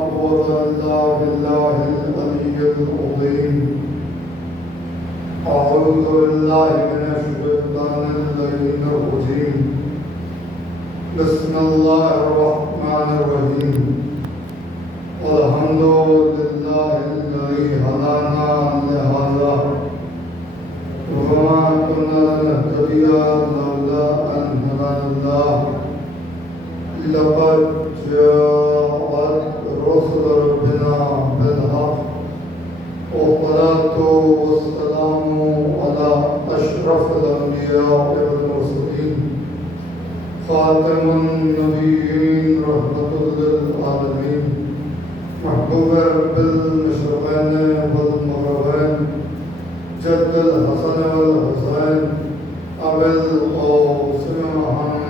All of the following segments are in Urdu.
قوة إلا بالله العلي العظيم. أعوذ بالله من الشيطان اللعين الرجيم. بسم الله الرحمن الرحيم. الحمد لله الذي هدانا لهذا وما كنا لنهتدي لولا أن هدانا الله. لقد جاءت رسل ربنا بالحق والصلاة والسلام على أشرف الأنبياء والمرسلين خاتم النبيين رحمة للعالمين محبوب رب المشرقين والمغربين جد الحسن والحسين أبي القاسم محمد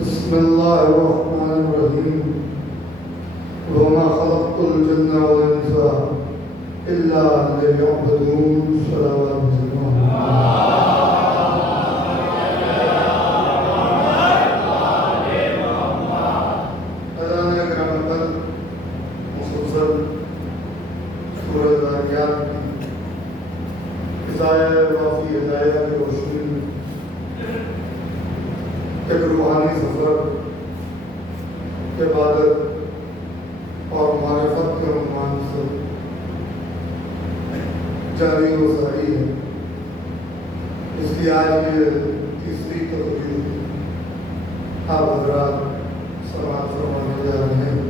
بسم الله الرحمن الرحيم. وما خلقت الجن والإنس إلا ليعبدون. صلوات الله. ایک روحانی سفر عبادت اور معرفت کے عنوان سے جاری و ساری ہے. اس کی آج یہ تیسری تقریر آپ حضرات سماعت فرمانے جا رہے ہیں.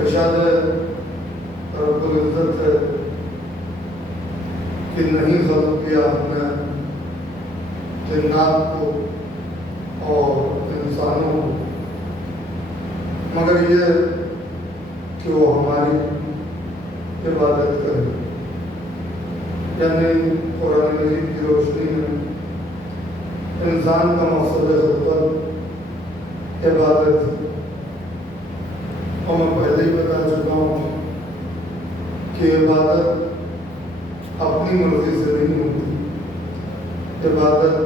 ارشاد رب العزت ہے کہ نہیں خلق کیا ہم نے جنات کو اور انسانوں کو مگر یہ کہ وہ ہماری عبادت کریں. یعنی قرآن مجید کی روشنی میں انسان کا مقصد خلقت عبادت. اور میں پہلے ہی بتا چکا ہوں کہ عبادت اپنی مرضی سے نہیں ہوتی. عبادت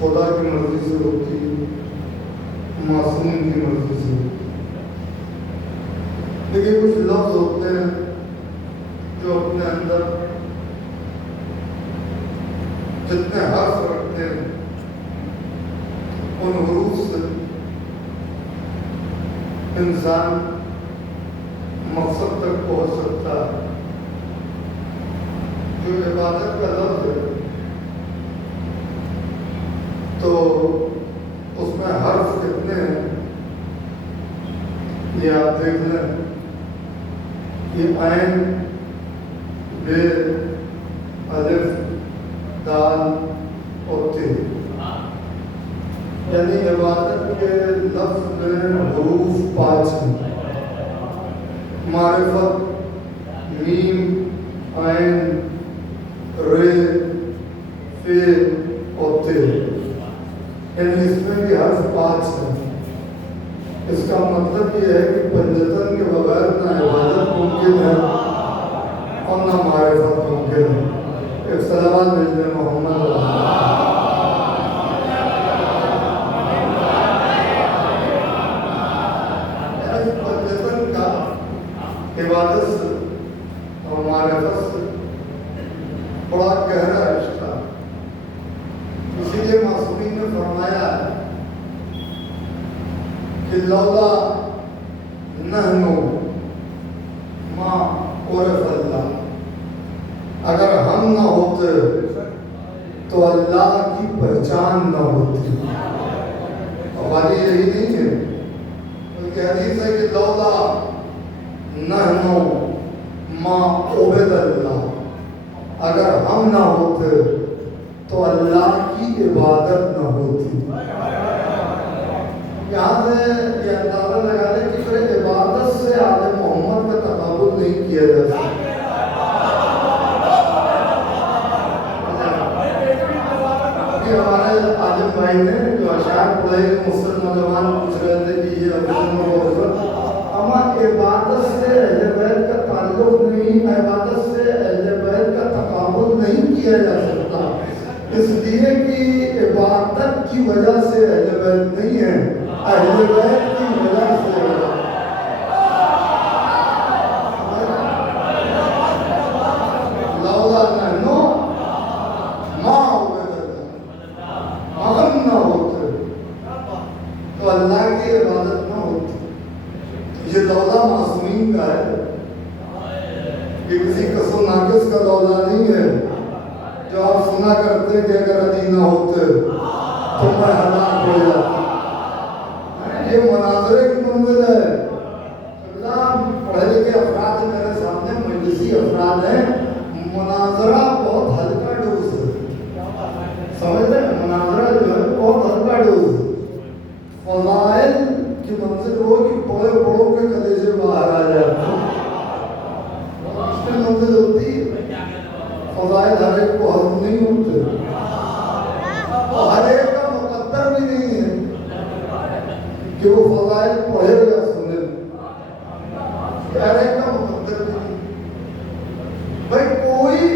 خدا کی مرضی سے ہوتی ہے، معصوم کی مرضی سے ہوتی ہے. لیکن کچھ لفظ ہوتے ہیں جو اپنے اندر جتنے حرف رکھتے ہیں ان حروف سے انسان مقصد تک پہنچ سکتا ہے. جو عبادت کا لفظ ہے تو اس میں حرف کتنے ہیں یہ آپ دیکھ لیں. یہ عین، بے، الف، دال اور تے. یعنی عبادت کے لفظ میں حروف 5 ہیں. معرفت میم، عین، رے، فے اور تے. یعنی اس میں بھی حرف 5 ہیں. اس کا مطلب یہ ہے کہ پنجتن کے بغیر نہ عبادت ممکن ہے اور نہ معرفت ممکن ہے. ایک صلوات بھیج دیں محمد. پنجتن کا عبادت سے اور معرفت سے بڑا گہرا رشتہ. اسی لیے معصومین نے فرمایا کہ لولا نحن ما عرف اللہ. اگر ہم نہ ہوتے تو اللہ کی پہچان نہ ہوتی. ہماری یہی نہیں ہے بلکہ حدیث ہے کہ لولا نحن ما عبد اللہ. اگر ہم ہم نہ ہوتے تو اللہ کی عبادت نہ ہوتی. یہاں سے یہ اندازہ لگا لیں کہ پھر عبادت سے آل محمد کا تقابل نہیں کیا جا سکتا. ہمارے عالم بھائی نے جو اشعار پڑھے مسلم نوجوان پوچھ رہے تھے کہ یہ ہمارا عبادت سے اہل بیت کا تعلق نہیں، عبادت سے اہل بیت کا تقابل نہیں کیا جا سکتا، اس لیے کہ عبادت کی وجہ سے اہل بیت نہیں ہے، اہل بیت کی وجہ سے اللہ کی عبادت نہ ہوتی. یہ لولا معصومین کا ہے، یہ کسی قسم ناقص کا لولا نہیں ہے جو آپ سنا کرتے کہ اگر علی نہ ہوتے تو میں ہلاک ہو جاتا. یہ مناظرے کی منزل ہے. پڑھے لکھے افراد میرے سامنے مجلسی افراد ہیں، مناظرہ بہت ہلکا ڈوز ہے. سمجھ رہے ہیں؟ مناظرہ جو ہے بہت ہلکا ڈوز ہے. فضائل کی منزل ہو کہ پڑے پڑوں کے کلیجے باہر آ جاتے ہیں. مشکل منزل ہوتی ہے. فضائل ہر ایک کو ہضم نہیں ہوتے، اور ہر ایک کا مقدر بھی نہیں ہے کہ وہ فضائل پڑھے یا سنے. ہر ایک کا مقدر بھی نہیں. بھائی کوئی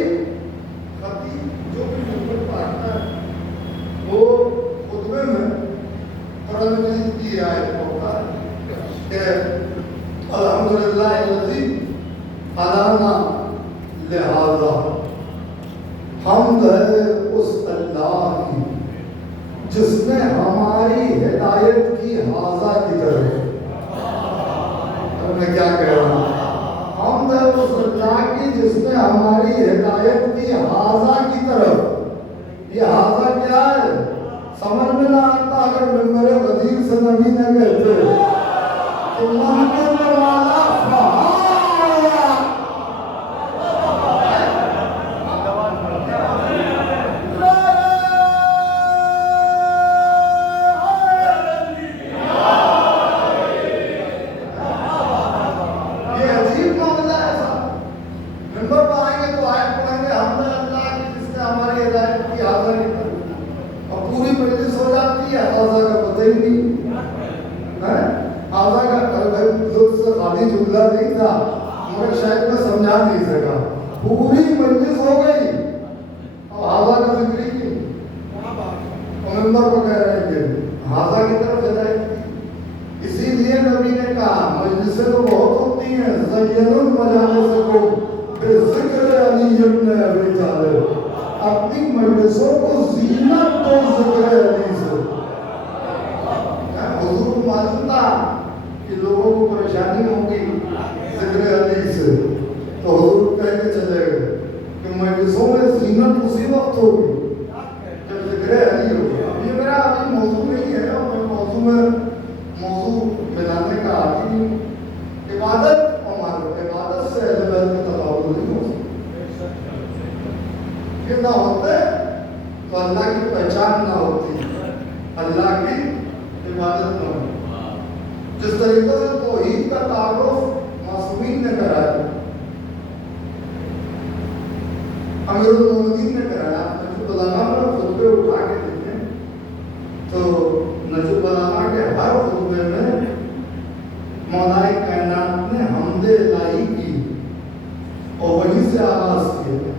خطیب جو بھی خطبہ پڑھتا ہے وہ خطبے میں قرآن مجید کی آیت پڑھتا ہے کہ الحمدللہ الذی ہدانا لہذا، حمد ہے اس اللہ کی جس نے ہماری ہدایت کی حاضہ کی طرف. میں کیا کہہ رہا ہوں؟ حمد ہے اس اللہ کی جس نے ہماری ہدایت کی حاضہ کی طرف. یہ حاضہ کیا ہے؟ سمجھ میں نہ آتا اگر ممبر غدیر سے نبی نے کہتے کہ محمد والا فہایا. یہ عجیب معاملہ ہے صاحب. ممبر پر آئیں گے تو آیت پڑھیں گے حمد اللہ کی جس نے ہماری ہدایت کی حاضہ کی طرف، اور پوری مجلس ہو جاتی ہے. حاضہ کا پتہ ہی نہیں. حاضہ کا لفظ سے خالی جملہ نہیں تھا مگر شاید میں سمجھا نہیں سکا. پوری مجلس ہو گئی اور حاضہ کا ذکر ہی نہیں. اور ممبر کو کہہ رہے ہیں کہ حاضہ کی طرف ہدایت کی. اسی لیے نبی نے کہا مجلسیں تو بہت ہوتی ہیں، زینوا مجالسکم بذکر علی ابن ابی طالب. اپنی مجلسوں کو زینت دو ذکر علی سے. حضور کو معلوم تھا کہ لوگوں کو پریشانی ہوگی ذکر علی سے، تو حضور کہہ کے چلے گئے کہ مجلسوں میں زینت اسی وقت ہوگی جب ذکر علی ہوگا. یہ میرا ابھی موضوع نہیں ہے اور میں موضوع بنانے کا عادی نہیں. عبادت اور معلوم عبادت سے اہل بیت کا تقابل نہیں ہو سکتا. یہ نہ ہوتے تو اللہ کی پہچان نہ ہوتی، اللہ کی عبادت نہ ہوتی. جس طریقے سے توحید کا تعارف معصومین نے کرایا، امیر المومنین نے کرایا. نجف البلاغہ میں خطبے اٹھا کے دیکھیں تو نجف البلاغہ کے ہر خطبے میں مولا کائنات نے حمد الہی کی اور وہیں سے آغاز کیا.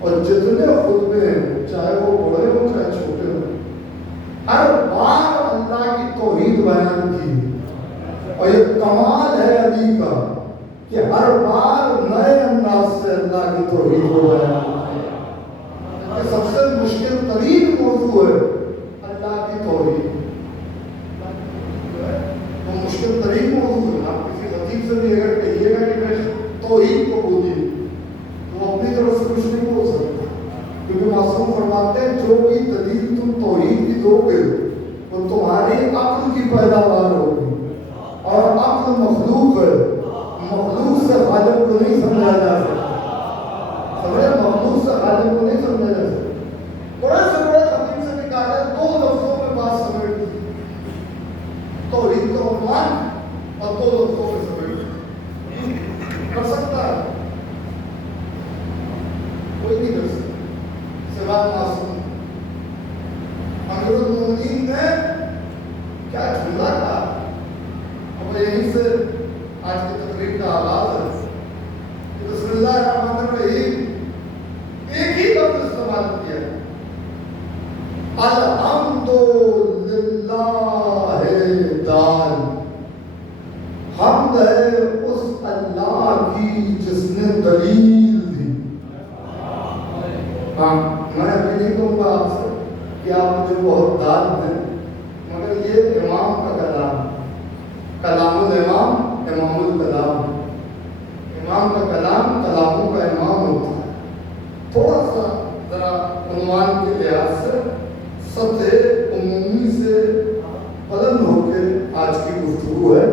اور جتنے خطبے ہیں چاہے وہ بڑے ہوں چاہے چھوٹے ہوں، ہر بار اللہ کی توحید بیان کی. اور یہ کمال ہے علی کا کہ ہر بار نئے انداز سے اللہ کی توحید کو بیان کیا. یہ سب سے مشکل ترین موضوع ہے اللہ کی توحید. وہ مشکل ترین موضوع ہے. آپ کسی خطیب سے بھی اگر کہیے گا کہ میں توحید کو بولیے تو وہ اپنی طرف سے کچھ نہیں بول سکتا، کیونکہ معصوم فرماتے ہیں جو بھی دلیل تم توحید کی دو گے وہ تمہاری عقل کی پیداوار ہوگی، اور عقل مخلوق ہے. مخلوق سے خالق کو نہیں سمجھا جا سکتا. سمجھے؟ مخلوق سے عالم کو نہیں سمجھا جا سکتا. بڑے سے بڑے خطیب سے نکالے 2 لفظوں میں بات سمجھ دی. توحید کا عنوان اور 2 لفظوں میں سمجھ دی. کر سکتا ہے؟ کوئی نہیں کر سکتا سوائے معصوم. امیرالمومنین نے کیا جملہ کہا. اب یہیں سے آج کی تقریب کا آغاز ہے. بسم اللہ الرحمن الرحیم ایک ہی لفظ استعمال کیا. الحمد للہ دال. حمد ہے اس اللہ کی جس نے دلیل دی. ہاں میں ابھی نہیں کہوں گا آپ سے کہ آپ مجھے بہت داد دیں، مگر یہ امام کا کلام، کلام الامام امام الکلام. امام کا کلام کلاموں کا امام ہوتا ہے. تھوڑا سا ذرا عنوان کے لحاظ سے سطح عمومی سے بلند ہو کے آج کی گفتگو ہے،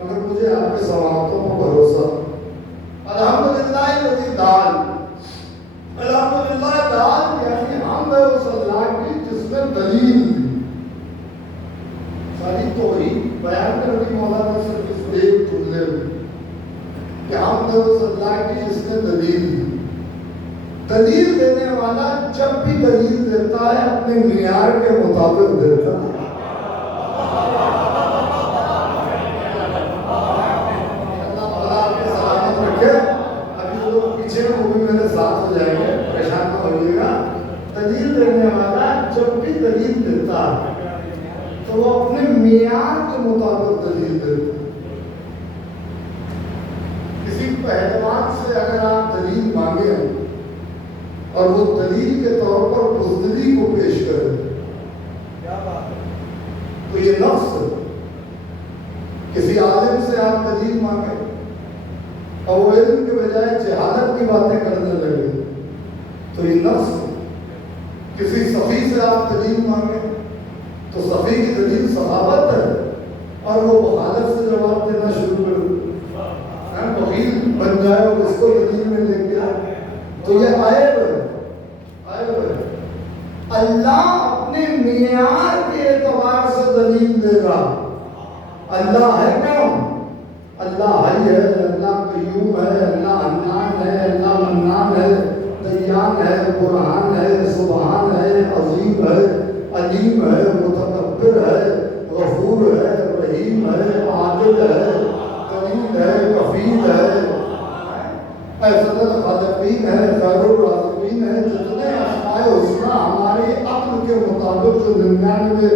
مگر مجھے آپ کے سوالاتوں پر بھروسہ. الحمدللہ الذی دال. الحمدللہ دال یعنی حمد ہے اس اللہ کی جس نے دلیل دی. ساری توحید بیان کر دی مولانا صرف اس ایک جملے میں کہ حمد ہے اس اللہ کی جس نے دلیل دی. دلیل دینے والا جب بھی دلیل دیتا ہے اپنے معیار کے مطابق دیتا ہے. اللہ تعالیٰ آپ کے سلامت رکھے. ابھی لوگ پیچھے وہ بھی میرے ساتھ ہو جائیں گے، پریشان نہ ہوئیے گا. دلیل دینے والا جب بھی دلیل دیتا ہے تو وہ اپنے معیار کے مطابق دلیل دیتا ہے. کسی پہلوان سے اگر آپ دلیل مانگیں اور وہ دلیل کے طور پر بزدلی کو پیش کرے تو یہ نفس ہے. کسی عالم سے آپ دلیل مانگیں اور وہ علم کے بجائے جہالت کی باتیں کرنے لگے تو یہ نفس ہے. کسی صفی سے آپ دلیل مانگیں تو صفی کی دلیل صحابت ہے اور وہ بغالت سے جواب دینا شروع کر دے، بخیل بن جائے اور اس کو دلیل میں لے کے آئے تو یہ عیب ہے. اللہ اپنے معیار کے اعتبار سے دلیل دے گا. اللہ ہے کون؟ اللہ حی ہے، اللہ قیوم ہے، اللہ حنان ہے، اللہ منان ہے، دیان ہے، برہان ہے، سبحان ہے، عظیم ہے، علیم ہے، متکبر ہے، غفور ہے، رحیم ہے، عادل ہے، دلیل ہے، کفیل ہے، ایسد الخالقین ہے، خیر الرازقین ہے. جتنے اسماء حسنی ہماری عقل کے مطابق جو 99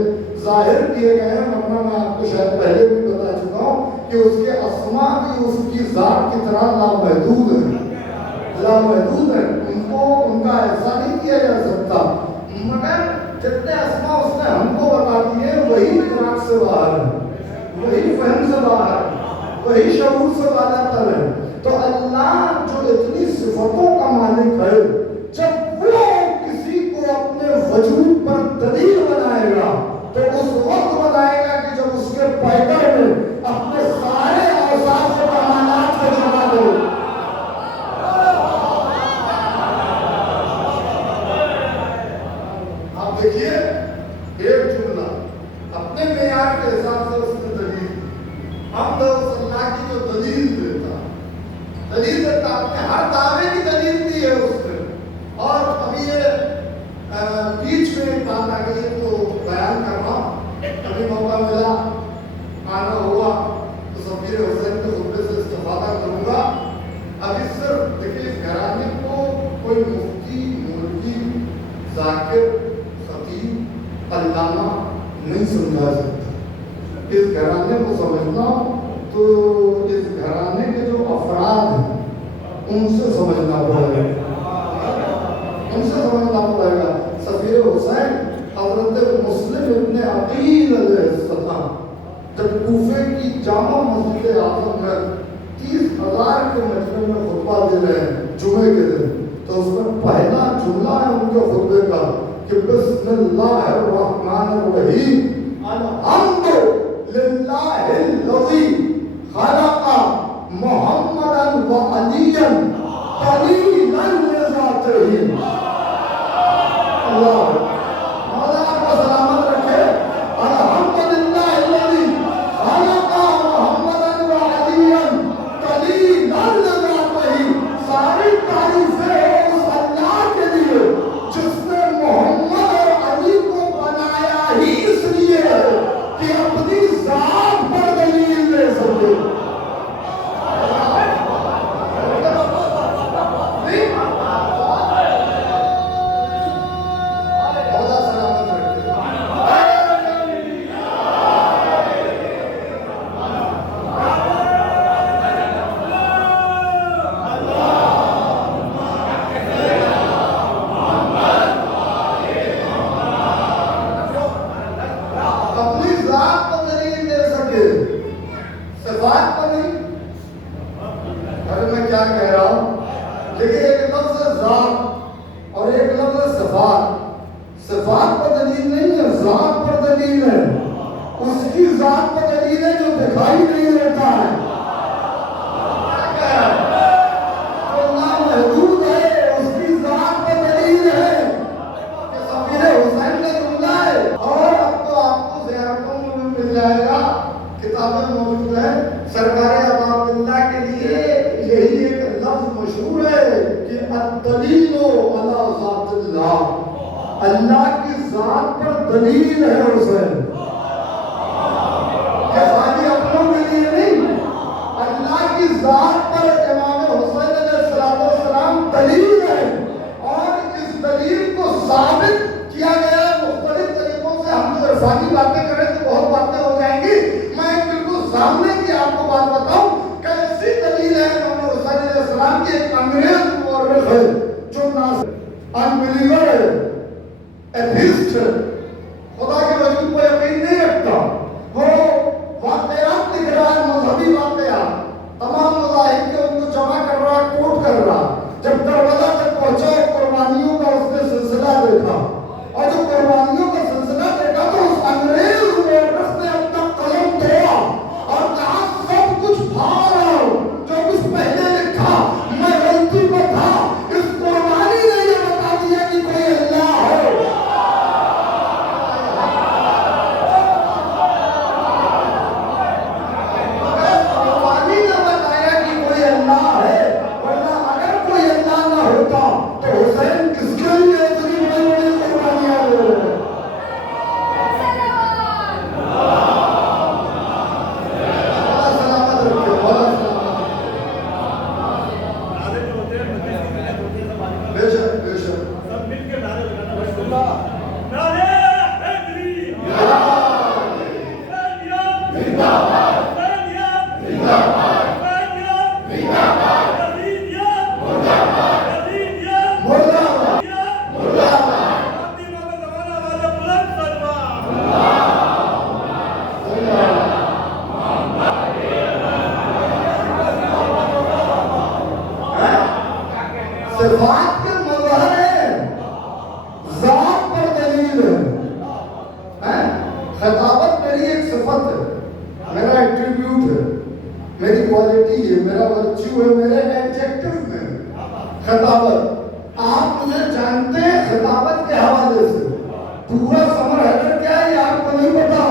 ظاہر کیے گئے ہیں، ورنہ میں آپ کو شاید پہلے بھی بتا چکا ہوں کہ اس کے اسماء بھی اس کی ذات کی طرح لامحدود ہیں. لامحدود ہیں، ان کو ان کا ایسا نہیں کیا جا سکتا. مگر جتنے اسماء اس نے ہم کو بتا دیے وہی ادراک سے باہر ہے، وہی فہم سے باہر ہے، وہی شعور سے بالا تر ہے. تو اللہ جو اتنی صفتوں کا مالک ہے، جب وہ کسی کو اپنے وجود پر دلیل بنائے گا تو اس وقت بنائے گا کہ جب اس کے پیدا میں اپنے سارے اوصاف و کمالات کو جمع دے. آپ دیکھیے ایک جملہ اپنے معیار کے حساب سے اس نے دلیل. ہم تو اس اللہ کی جو دلیل دیتا اپنے ہر دعوے کی دلیل دی ہے اس نے. اور ابھی یہ بیچ میں ایک بات آ گئی ہے تو بیان کر رہا ہوں. ابھی موقع ملا، آنا ہوا تو سفیر حسین کے خطبے سے استفادہ کروں گا. ابھی صرف دیکھیے اس گھرانے کو کوئی مفتی، مولوی، ذاکر، خطیب، علامہ نہیں سمجھا سکتا. اس گھرانے کو سمجھنا تو اس گھرانے کے جو افراد ہیں ان سے سمجھنا پڑے گا. سفیر حسین حضرت مسلم ابن عقیل علیہ السلام جب کوفے کی جامع مسجد اعظم میں 30,000 کے مجمع میں خطبہ دے رہے ہیں جمعے کے دن، تو اس میں پہلا جملہ ہے ان کے خطبے کا کہ بسم اللہ الرحمن الرحیم الحمد للہ الذی خلق محمدا و علیا دلیلا ذات ہی اللہ مولا آپ کو سلامت رکھے الحمدللہ الذی خلق محمدا وعلیا قلیلا لذاتہ ساری تعریفیں اس اللہ کے لیے جس نے محمد اور علی کو بنایا ہی اس لیے ہے کہ اپنی ذات پر دلیل دے سکے اللہ کی ذات پر دلیل ہے حسین کہ خالی اپنوں کے لیے نہیں اللہ کی ذات پر امام حسین علیہ السلام دلیل ہے اور اس دلیل کو ثابت کیا گیا مختلف طریقوں سے ہم جو عرفانی باتیں کریں تو بہت باتیں ہو جائیں گی میں بالکل سامنے کی آپ کو بات بتاؤں کیسی دلیل ہے امام حسین علیہ السلام کی ایک انگریز مورخ ہے جو unbeliever ہے ایتھیسٹ ہے خدا کے وجود کو یقین نہیں رکھتا وہ واقعات لکھ رہا ہے مذہبی واقعات تمام مذاہب کے ان کو جمع کر رہا کوٹ کر رہا جب کربلا تک پہنچا قربانیوں کا اس نے سلسلہ دیکھا اور جو قربانیوں کا سلسلہ دیکھا تو اس انگریز مورخ نے اپنا قلم دھویا اور کہا سب کچھ بھا رہا ہوں جو کچھ پہلے لکھا میں غلطی پر تھا اس قربانی نے یہ بتا دیا کہ کوئی اللہ ہے صفات کے مظہر ہے ذات پر دلیل ہے خطابت میری ایک صفت ہے میرا ایٹریبیوٹ ہے میری کوالٹی ہے میرا ورچو ہے میرے ایڈجیکٹو میں خطابت آپ مجھے جانتے ہیں خطابت کے حوالے سے پورا سمر حیدر کیا ہے یہ آپ کو نہیں پتا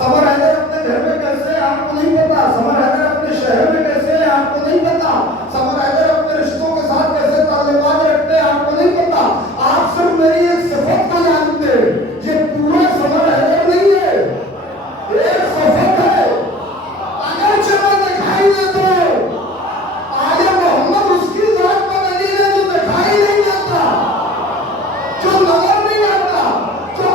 سمر حیدر اپنے گھر میں کیسے ہے آپ کو نہیں پتا سمر حیدر اپنے شہر میں کیسے ہے آپ کو نہیں پتا سمر حیدر اپنے رشتوں کے ساتھ کیسے تعلقات رکھتے ہیں آپ کو نہیں پتا آپ صرف میری ایک صفت کو جانتے ہیں یہ پورا سمر حیدر نہیں ہے ایک صفت ہے اگرچہ میں دکھائی دیتا ہوں آل محمد اس کی ذات پر دلیل ہے جو دکھائی نہیں دیتا جو نظر نہیں آتا جو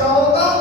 14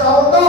14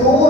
2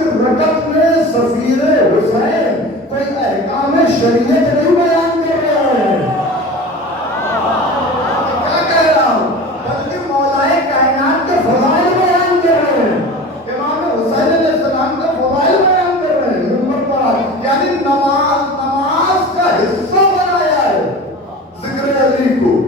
کی رکعت میں سفیر حسین کوئی احکام شریعت نہیں بیان کر رہا ہے، کیا کہہ رہا ہوں، بلکہ مولائے کائنات کے فضائل بیان کر رہے ہیں، امام حسین علیہ السلام کے فضائل بیان کر رہے ہیں ممبر پر، یعنی نماز کا حصہ بنایا ہے ذکر علی کو،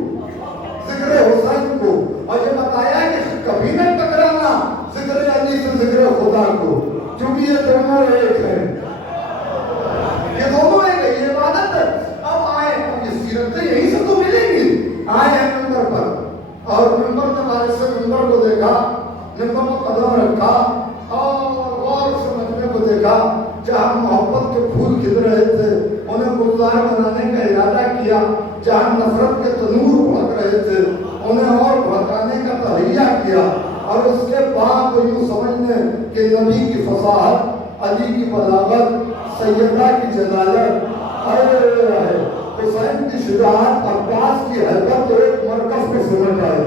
ذکر حسین کو، اور یہ بتایا کہ کبھی نہ ٹکرانا ذکر علی سے ذکر خدا کو، کیونکہ یہ دونوں ایک ہیں، یہ دونوں ایک ہیں، یہ عبادت ہے۔ اب آئے، اب یہ سیرتیں یہیں سے تو ملیں گی، آئے ہیں ممبر پر، اور ممبر کے بارے سے ممبر کو دیکھا، ممبر کو قدم رکھا، اور غور سے مجمع کو دیکھا، جہاں محبت کے پھول کھل رہے تھے انہیں گلزار بنانے کا ارادہ کیا، جہاں نفرت کے تنور بھڑک رہے تھے انہیں اور بھڑکانے کا تہیہ کیا، اور اس کے بعد یوں سمجھ لیں کہ نبی کی فصاحت، علی کی بلاغت، سیدہ کی جلالت، حسین کی شجاعت، عباس کی حیبت ایک مرکز میں سمجھ آئی،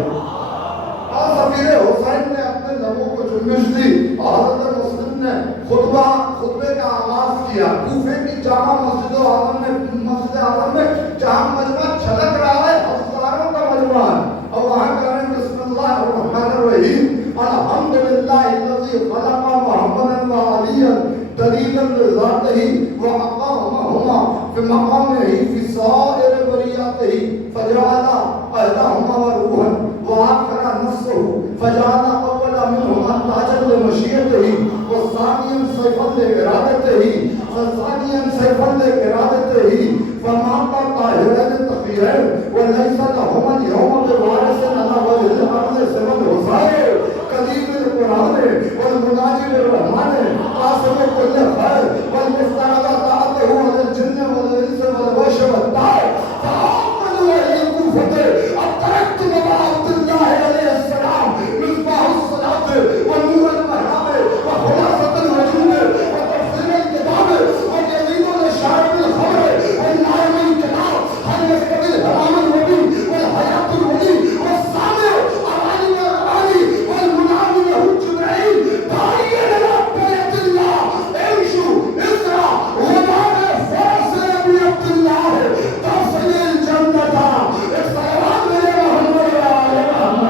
اور سفیر حسین نے اپنے لبوں کو جنبش دی، اور حضرت مسلم نے خطبے کا آغاز کیا کوفے کی جامع مسجد اعظم میں، جہاں مجمع چھلک رہا ہے، ہزاروں کا مجمع ہے، اور وہاں کہہ رہے ہیں بسم اللہ الرحمن الرحیم، الحمدللہ الذی خلق محمدا وعلیا دلیلا لذاتہ وأقامہما بمقامہ فی سائر بریاتہ فجعل احدہما وروحا وآخر نفسہ فجعل اول منہما تاجا لمشیئتہ والثانیا سیفا لإرادتہ فالثانیا سیفا لإرادتہ فمات طاہرین تقیرین وليس لهما اليوم بوارث على وجه الارض سوى الحسين قديم القران والمناجي بالرحمن قاسم كل خير والمستعد طاعته على الجن والانس والوحش والطير فآمنوا اليكم فتح اتركت بابا عبد الله عليه السلام مصباح الصلاه ونور المحراب وخلاصه الوجود وتفسير الكتاب وجليل الشعر بالخبر والنعم الكتاب هل يستوي الهرام الوبي والحياة الولي والصامع العلي والعلي والمنعم له الجمعين داعيا إلى بيت الله امشوا اسرع وبعد فرس أبي عبد الله تصل الجنة الصلوات يا محمد وعلى محمد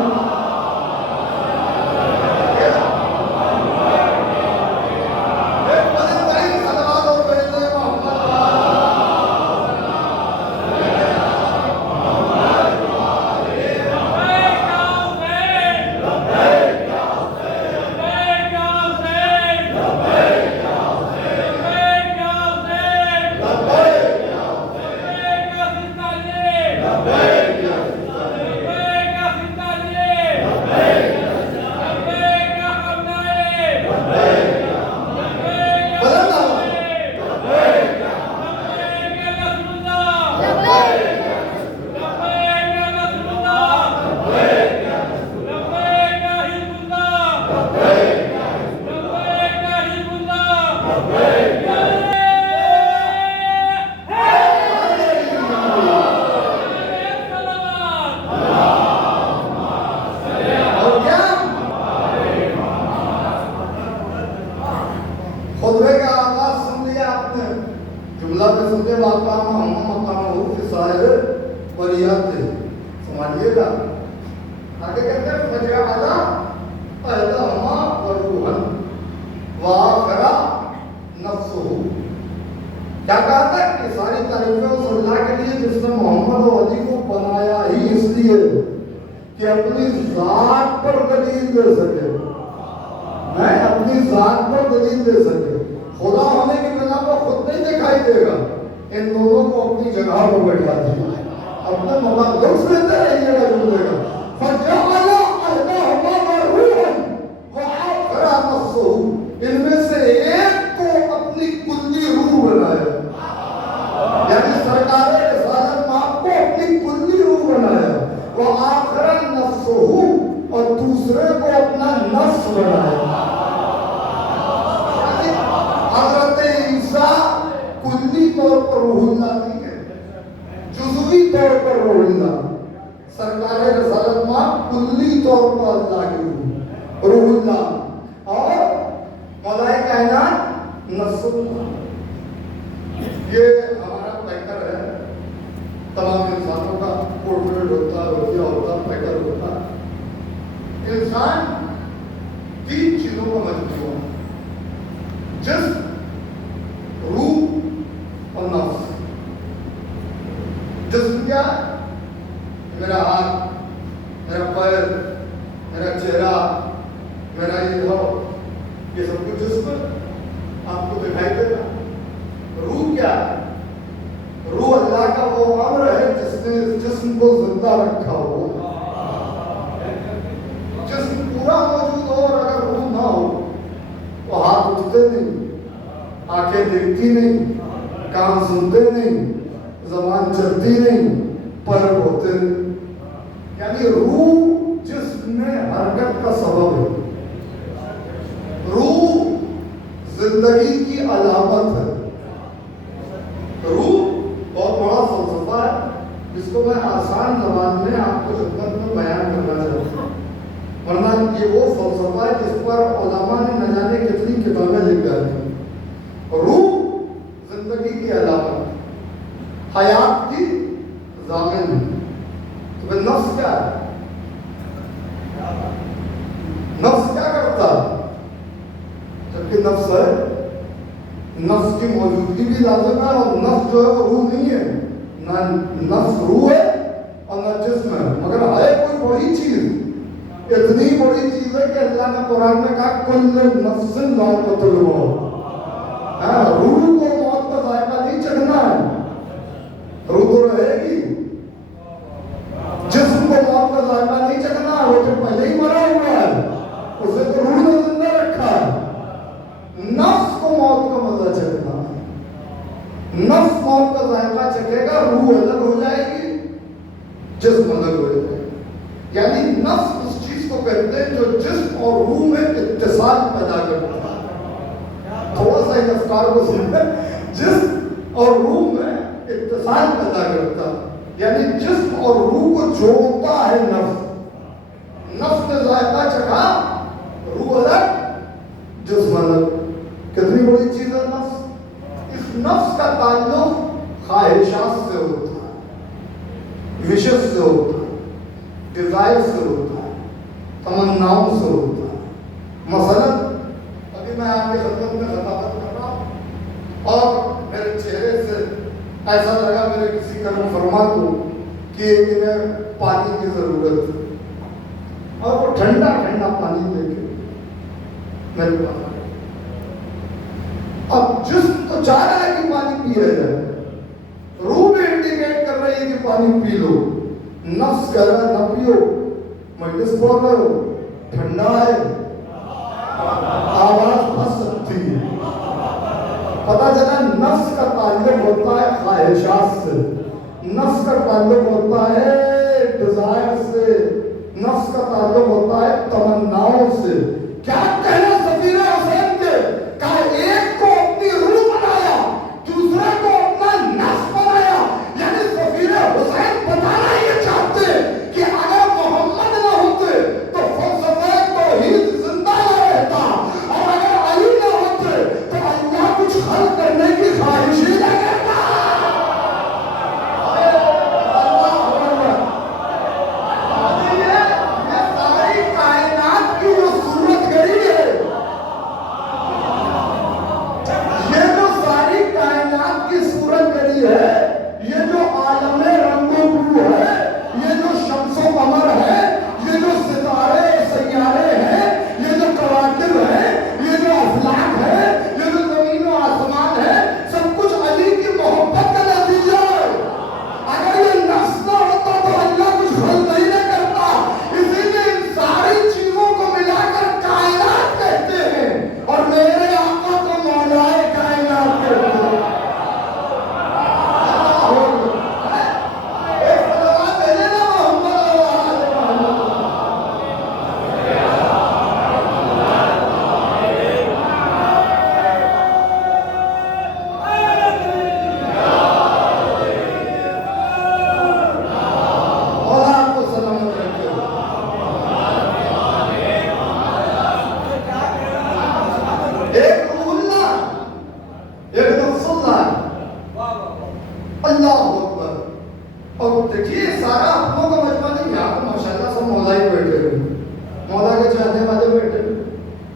کیا کہتا ہے کہ ساری تعریفیں اس اللہ کے لیے جس نے محمد و علی کو بنایا ہی اس لیے کہ اپنی ذات پر دلیل دے سکے، میں اپنی ذات پر دلیل دے سکے، خدا ہونے کی بنا پر خود نہیں دکھائی دے گا، ان دونوں کو اپنی جگہ پر بیٹھا دیجیے، اپنے مقام درست لیتے رہیے گا جملے کا فَجَعَلَ أَحْدَهُمَا مَرْهُوحًا وَآخَرَ نَفْسَهُ، ان میں سے ایک کو اپنی کلی روح بنایا، یعنی سرکار رسالت ماں کو اپنی کلی روح بنایا، وَآخَرَ نَفْسَهُ، اور دوسرے کو اپنا نفس بنایا۔ حضرت عیسیٰ کلی طور پر روح اللہ نہیں ہے، جزوی طور پر روح اللہ، سرکار رسالت ماں کلی طور پر اللہ کی روح اللہ، اور مولا کائنات یہ ہمارا پیکر ہے، تمام انسانوں کا پورٹریٹ ہوتا ہے، وزیر ہوتا، پیکر ہوتا۔ انسان 3 چیزوں کا مجموعہ ہے، جسم، روح اور نفس۔ جسم کیا ہے؟ میرا ہاتھ، میرا پیر، میرا چہرہ، میرا یہ سب کچھ جسم آپ کو دکھائی دے گا۔ روح کیا ہے؟ روح اللہ کا وہ امر ہے جس نے اس جسم کو زندہ رکھا ہو۔ جسم پورا موجود ہو اور اگر روح نہ ہو تو ہاتھ اٹھتے نہیں، آنکھیں دیکھتی نہیں، کان سنتے نہیں، زبان چلتی نہیں، پر ہوتے نہیں۔ یعنی روح جسم میں حرکت کا سبب ہے، روح زندگی کی علامت ہے۔ روح بہت بڑا فلسفہ ہے جس کو میں آسان زبان میں آپ کو خدمت میں بیان کرنا چاہتا ہوں، ورنہ یہ وہ فلسفہ ہے جس پر علماء نے نہ جانے کتنی کتابیں لکھ ڈالی ہیں۔ روح زندگی کی علامت، حیات کی ضامن ہے۔ تو پھر نفس کیا ہے؟ نفس کیا کرتا ہے؟ جبکہ نفس ہے، نفس کی موجودگی بھی لازم ہے، اور نفس جو ہے وہ روح نہیں ہے، نہ نفس روح ہے اور نہ جسم ہے، مگر ہے کوئی بڑی چیز، اتنی بڑی چیز ہے کہ اللہ نے قرآن میں کہا کل نفس ذائقۃ الموت۔ روح کو موت کا ذائقہ نہیں چکھنا ہے، روح تو رہے گی، جسم کو موت کا ذائقہ نہیں چکھنا ہے، وہ تو پہلے ہی مرا ہوا ہے، اسے تو روح نے زندہ رکھا ہے۔ نفس کو موت کا مزہ چکھنا ہے، نفس موت کا ذائقہ چکھے گا، روح الگ ہو جائے گی، جسم الگ ہو جائے گا۔ یعنی نفس اس چیز کو کہتے ہیں جو جسم اور روح میں اتصال پیدا کرتا ہے۔ تھوڑا سا ان افکار کو سمجھیں، جسم اور روح میں اتصال پیدا کرتا ہے، یعنی جسم اور روح کو جوڑتا ہے نفس۔ نفس نے ذائقہ چکھا، روح الگ، جسم الگ۔ کتنی بڑی چیز ہے نفس۔ اس نفس کا تعلق خواہشات سے ہوتا ہے، وشز سے ہوتا ہے، ڈیزائر سے ہوتا ہے، تمناؤں سے ہوتا ہے۔ مثلا ابھی میں آپ کی خدمت میں خطابت کر رہا ہوں اور میرے چہرے سے ایسا لگا میرے کسی کرم فرما کو کہ انہیں پانی کی ضرورت ہے، اور وہ ٹھنڈا ٹھنڈا پانی لے کے میرے پاس آ گیا۔ اب جسم تو چاہ رہا ہے کہ پانی پیا جائے، روح بھی انڈیکیٹ کر رہی ہے کہ پانی پی لو، نفس کہہ رہا ہے نہ پیو، مجلس پڑھ رہے ہو، ٹھنڈا ہے، آواز پھنس سکتی ہے۔ پتا چلا نفس کا تعلق ہوتا ہے خواہشات سے، نفس کا تعلق ہوتا ہے ڈیزائر سے، نفس کا تعلق ہوتا ہے تمناؤں سے۔ کیا کہنا سفیر حسین کے، کہا ایک کو اپنی روح بنایا، دوسرے کو اپنا نفس بنایا۔ یعنی سفیر حسین بتانا یہ چاہتے کہ اگر محمد نہ ہوتے تو فلسفہ توحید زندہ نہ رہتا، اور اگر علی نہ ہوتے تو اللہ کچھ حل کرنے کی خواہش ہی نہ کرتا۔ یہ ساری کائنات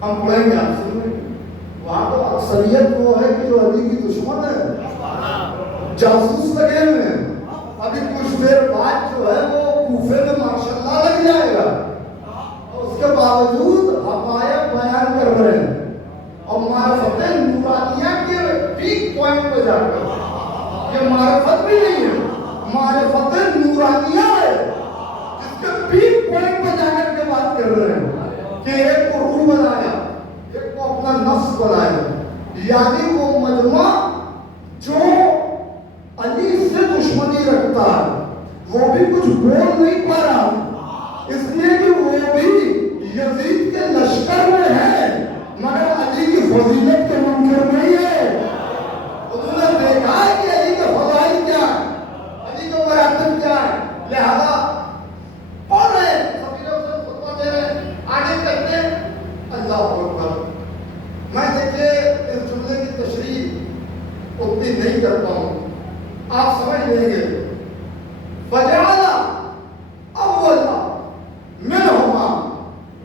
ہم پڑھیں گے آپ سن رہے ہیں وہاں تو اکثریت وہ ہے کہ جو علی کی دشمن ہے، جاسوس لگے ہوئے ہیں. ابھی کچھ دیر بعد جو ہے وہ کوفے میں ماشاءاللہ لگ جائے گا، اور اس کے باوجود حقائق بیان کر رہے ہیں اور معرفت نورانیہ کے پیک پوائنٹ پہ جا کر. یہ معرفت بھی نہیں ہے، معرفت نورانیہ ہے جس کے پیک پوائنٹ پہ جا کر کے بات کر رہے ہیں کہ ایک کو روح بنایا، ایک کو اپنا نفس بنایا. یعنی وہ مجمع جو علی سے دشمنی رکھتا ہے وہ بھی کچھ بول نہیں پا رہا، اس لیے کہ وہ بھی یزید کے لشکر میں ہے مگر علی کی فضیلت کے منکر نہیں ہے. انہوں نے دیکھا ہے کہ علی کا فضائل کیا ہے، علی کا مراتب کیا ہے، لہذا پڑھ رہے ہیں سبھی لوگ خطبہ دے رہے ہیں آگے کہتے ہیں اللہ اکبر. میں دیکھیے اس جملے کی تشریح اتنی نہیں کرتا ہوں، آپ سمجھ لیں گے. فجعل اول منہما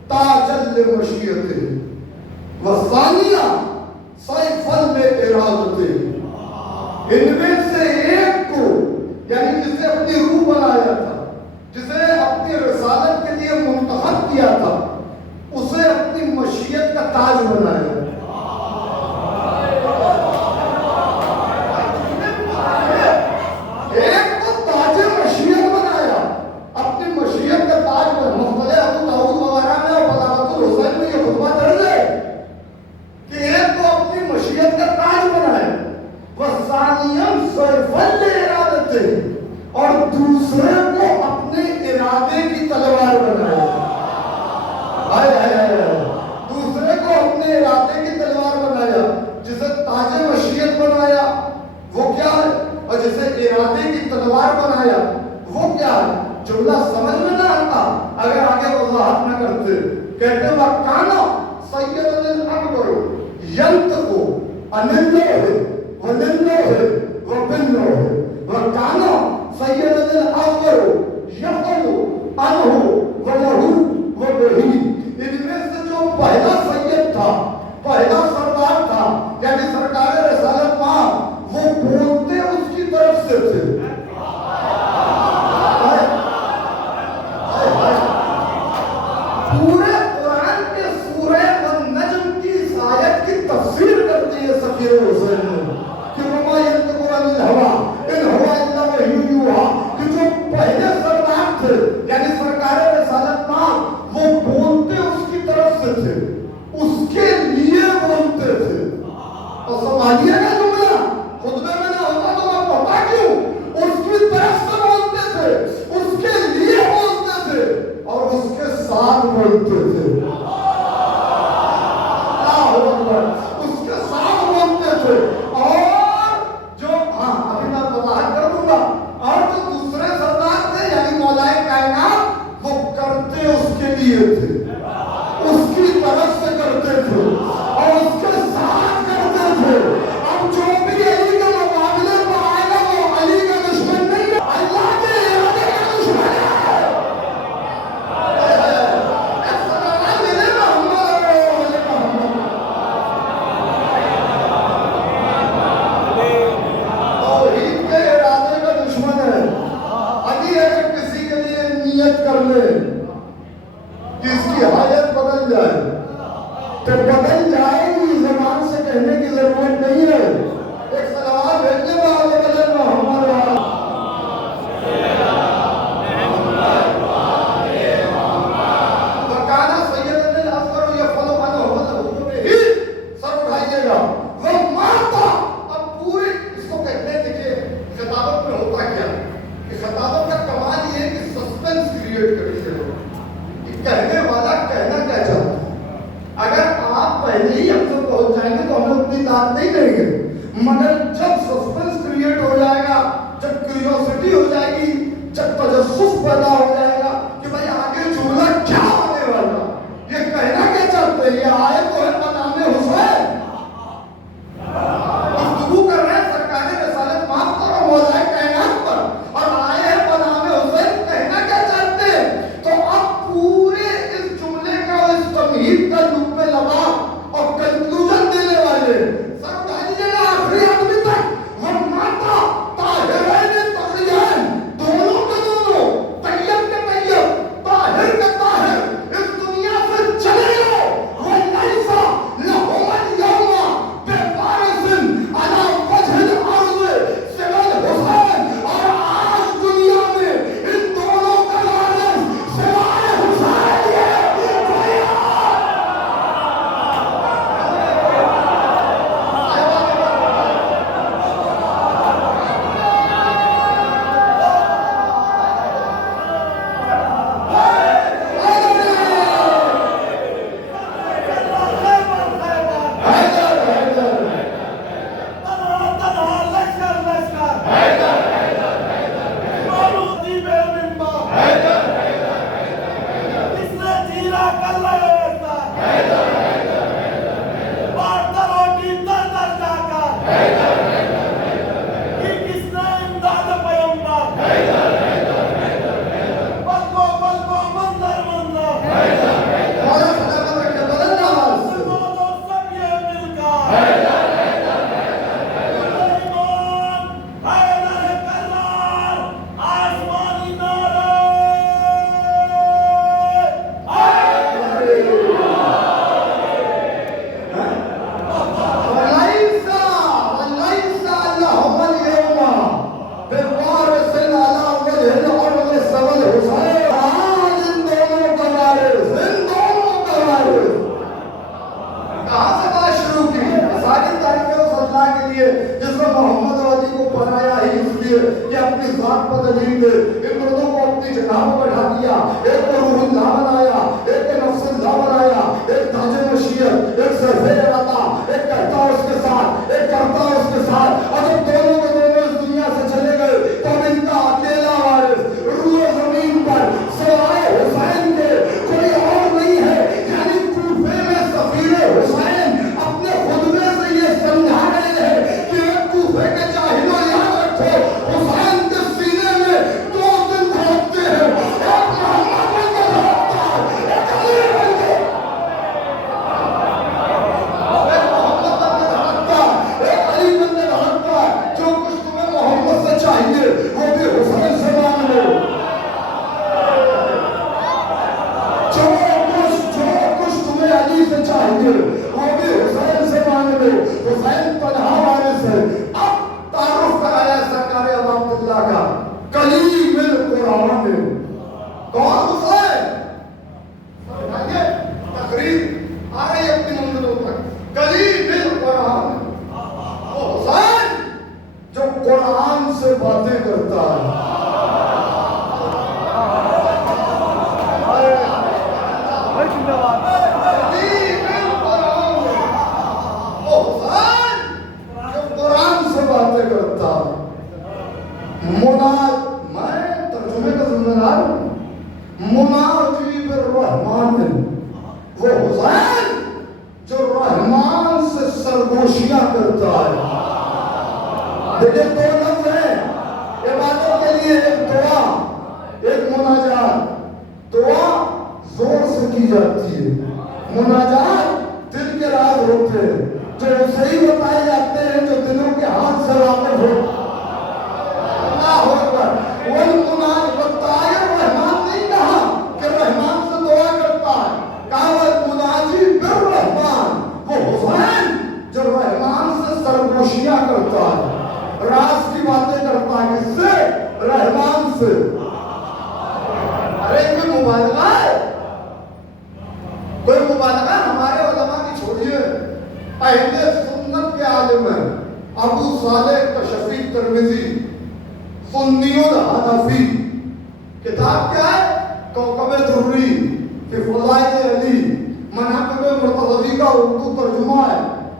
تاجا لمشیته والثانیہ سیفا لارادته. ان میں سے ایک کو یعنی جسے اپنی روح بنایا تھا، جسے اپنی رسالت کے لیے منتخب کیا تھا، اسے اپنی مشیت کا تاج بنایا. اور دوسرے کو اپنے ارادے کی تلوار بنایا. دوسرے کو اپنے ارادے کی تلوار بنایا. جسے تاج مشیت بنایا وہ کیا ہے، اور جسے ارادے کی تلوار بنایا وہ کیا ہے. جملہ سمجھ میں نہ آتا اگر آگے وضاحت نہ کرتے. کہتے وَكَانَ سَيِّدًا الْأَكْبَرُ يَنْطِقُ عَنِ اللَّهِ وَلِلَّهِ وَبِاللَّهِ وَكَانَ سَيِّدًا الْأَكْبَرُ يَقُولُ عَنْهُ وَلَهُ وَبِهِ. ان میں سے جو پہلا سید تھا، پہلا سردار تھا یعنی سرکار رسالت ماں، وہ بولتے اس کی طرف سے تھے. پورے قرآن کے سورہ والنجم کی اس آیت کی تفسیر کرتی ہے سفیر حسین کہ وما ينطق عن الهوى ان هو الا وحی یوحی، کہ جو پہلے سردار تھے یعنی سرکار رسالت ماں وہ بولتے اس کی طرف سے تھے، اس کے لیے بولتے تھے. اور سمجھیے گا جملہ خطبے میں نہ ہوتا تو میں پتا کیوں، اس کی طرف سے بولتے تھے، اس کے لیے بولتے تھے اور اس کے ساتھ بولتے تھے. اس کے ساتھ بولتے تھے. اور جو ابھی میں وضاحت کر دوں گا، اور جو دوسرے سردار تھے یعنی مولائے کائنات وہ کرتے اس کے لیے تھے، اس کی طرف سے کرتے تھے اور اس کے ساتھ کرتے تھے. اب جو بھی علی کے مقابلے میں آئے گا وہ علی کا دشمن نہیں ہے، اللہ کے ارادے کا دشمن ہے. کر لے کہ اس کی حالت بدل جائے تو بدل جائے گی، زبان سے کہنے کی ضرورت نہیں ہے. ایک سلوات بھیجنے والے بدل محمد وکانا سیدنا الافضل یفعل عنہ وله سر اٹھائیے گا وہ مارتا. اب پورے اس کو کہتے ہیں دیکھیے خطابت میں ہوتا کیا کہ خطابت کا کمال یہ ہے کہ سسپینس کریٹ کرتی ہے. کہنے والا کہنا کیا چاہتا ہے. اگر آپ پہلے ہی اب تک پہنچ جائیں گے تو ہمیں اتنی داد نہیں دیں گے، مگر جب سسپینس کریٹ ہو جائے گا، جب کیوریوسٹی ہو جائے گی، جب تجسس پیدا ہو جائے گا کہ بھائی آگے جملہ کیا ہونے والا، یہ کہنا کیا چاہتے ہیں. یہ آئے تو ہے بنام حسین، گفتگو کر رہے ہیں سرکار رسالت ماں پر اور مولائے کائنات پر، اور آئے ہیں بنام حسین. کہنا کیا چاہتے ہیں. تو اب پورے اس جملے کا اس تمہید کا لب لبا اسے محمد علی کو بنایا ہی اس لیے کہ اپنی ذات پر دلیل دے. ان مردوں کو اپنی جگہ پر بٹھا دیا. ایک کو روح اللہ بنایا, ایک کو نفس اللہ بنایا, ایک تاج مشیت, ایک سیف ارادہ, ایک کہتا اس کے ساتھ, ایک کرتا اس کے ساتھ. اور جب دونوں کے دونوں اس دنیا سے چلے گئے تو اب ان کا اکیلا وارث روح زمین پر سوائے حسین کے کوئی اور نہیں ہے. یعنی کوفے میں سفیر حسین اپنے خطبے سے یہ سمجھا رہے ہیں کہ کوفے کے جاہلوں یاد رکھو, حسین کے سینے میں دو دل دھڑکتے ہیں, ایک محمد بن کے دھڑکتا ہے, ایک علی بن کے, ایک محمد بن کے دھڑکتا ہے, ایک علی بن کے دھڑکتا ہے. جو کچھ تمہیں محمد سے چاہیے وہ بھی حسین سے مانگ لو. جو کچھ تمہیں علی سے چاہیے وہ بھی حسین سے مانگ لو. حسین تنہا وارث ہے. اب تعارف کرایا سرکار ابو عبداللہ کا کلیم القرآن. کون حسین؟ تقریب آ رہی اپنی منزلوں تک. کلیم القرآن وہ حسین جو قرآن سے باتیں کرتا ہے. کلیم القرآن وہ حسین جو قرآن سے باتیں کرتا ہے. میں ترجمے کا ذمہ دار ہوں. مناجی بالرحمن وہ حسین جو رحمان سے سرگوشیاں کرتا ہے. دیکھیں دو لفظ ہیں عبادت کے لیے, ایک دعا, ایک مناجات. دعا زور سے کی جاتی ہے, مناجات دل کے راز ہوتے ہیں جو اسے ہی بتائے جاتے ہیں جو دلوں کے ہاتھ سے واقف ہو. اللہ اکبر. والمناجات رحمان نہیں کہا کہ رحمان سے دعا کرتا ہے, کہا والمناجی بالرحمان وہ حسین جو رحمان سے سرگوشیاں کرتا ہے, راز کی باتیں کرتا ہے. کس سے؟ رحمان سے. ارے کوئی مبالغہ ہے, کوئی مبالغہ ہمارے علماء کی چھوڑیے. اہل سنت کے عالم ہیں ابو صالح کشفی ترمذی, سنی الحنفی. کتاب کیا ہے؟ کوکب دری فی فضائل علی, مناقب مرتضوی کا اردو ترجمہ ہے.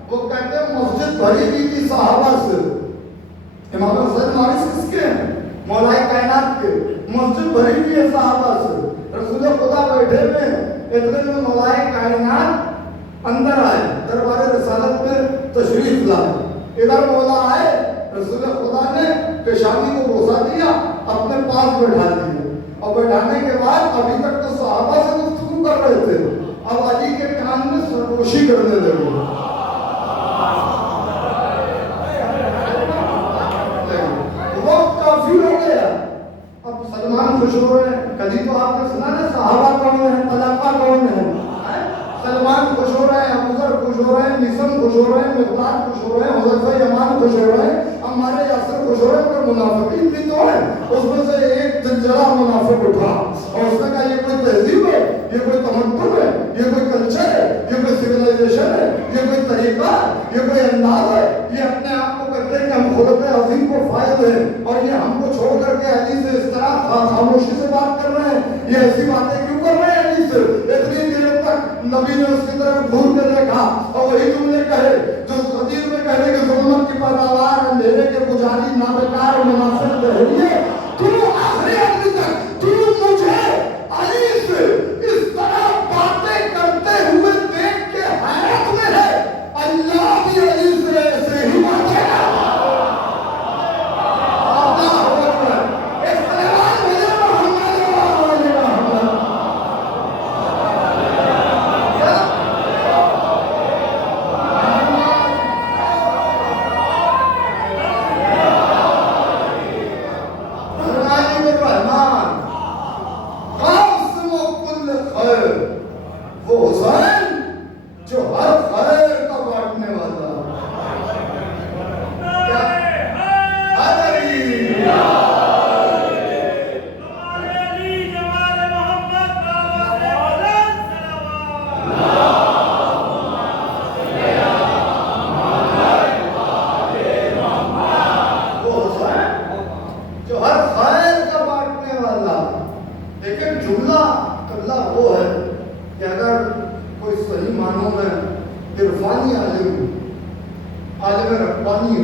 وہ کہتے ہیں مسجد بھری ہوئی تھی صحابہ سے. امام حسین وارث کس کے ہیں؟ مولا کائنات کے. مسجد بھری ہوئی ہے صحابہ سے. رسول خدا بیٹھے ہوئے ہیں. اتنے میں مولا کائنات اندر آئے, دربار رسالت میں تشریف لائے. ادھر مولا آئے, رسول خدا نے پیشانی کو بوسہ دیا, اپنے پاس بیٹھا دیا. اور بیٹھانے کے بعد ابھی تک تو صحابہ سے گفتگو کر رہے تھے, اب علی کے کان میں سرگوشی کرنے لگے. وقت کافی ہو گیا. اب سلمان خوش ہو رہے ہیں. کبھی تو آپ نے سنا نا صحابہ کون ہیں, طلباء کون ہیں. سلمان خوش ہو رہے ہیں, ابوذر خوش ہو رہے ہیں, مسم خوش ہو رہے ہیں, مقداد خوش ہو رہے ہیں, حذیفہ یمان خوش ہو رہے ہیں, عمار یاسر خوش ہو رہے ہیں. مگر منافقین بھی تو ہیں. اس میں سے ایک دلجلا منافق اٹھا اور اس نے کہا یہ کوئی تہذیب ہے, یہ کوئی تمدن ہے, یہ کوئی کلچر ہے, یہ کوئی سویلائزیشن ہے, یہ کوئی طریقہ ہے, یہ کوئی انداز ہے. یہ اپنے آپ کو کہتے ہیں کہ ہم خلق عظیم کو فائد ہیں اور یہ ہم کو چھوڑ کر کے علی سے اس طرح خاموشی سے بات کر رہے ہیں. یہ ایسی باتیں کیوں کر رہے ہیں علی سے؟ اتنی دیر تک نبی نے اس کی طرف گھور کے دیکھا اور وہی جملے کہے جو قدیر میں کہنے کے ظلمت کی پیداوار, اندھیرے کے پجاری, نابکار, منافق دہریے. تم آخری آدمی تک تم مجھے علی سے اس طرح باتیں کرتے ہوئے دیکھ کے حیرت میں ہے. اللہ بھی علی سے ایسے ہی باتیں عرفانی عالم عالم ربانی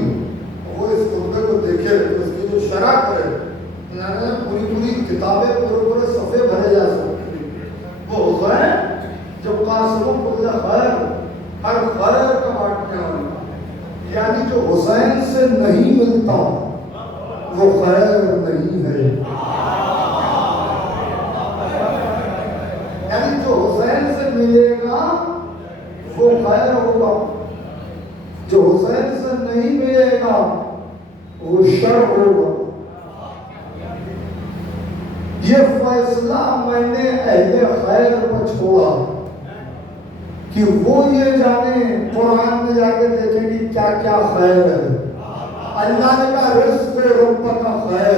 وہ اس خطبے کو دیکھے اس کی جو شرح کرے پوری پوری کتابیں پورے صفحے بھرے جا سکتے وہ حسین جو قاسم کل خیر ہر خیر کا بانٹنے والا یعنی جو حسین سے نہیں ملتا وہ خیر نہیں ہے یعنی جو حسین سے ملے گا وہ خیر ہوگا جو حسین سے نہیں ملے گا وہ شر ہوگا یہ فیصلہ میں نے اہل خیر پر چھوڑا کہ وہ یہ جانے قرآن میں جا کے دیکھیں کہ کیا کیا خیر ہے اللہ نے کہا رزق رب کا خیر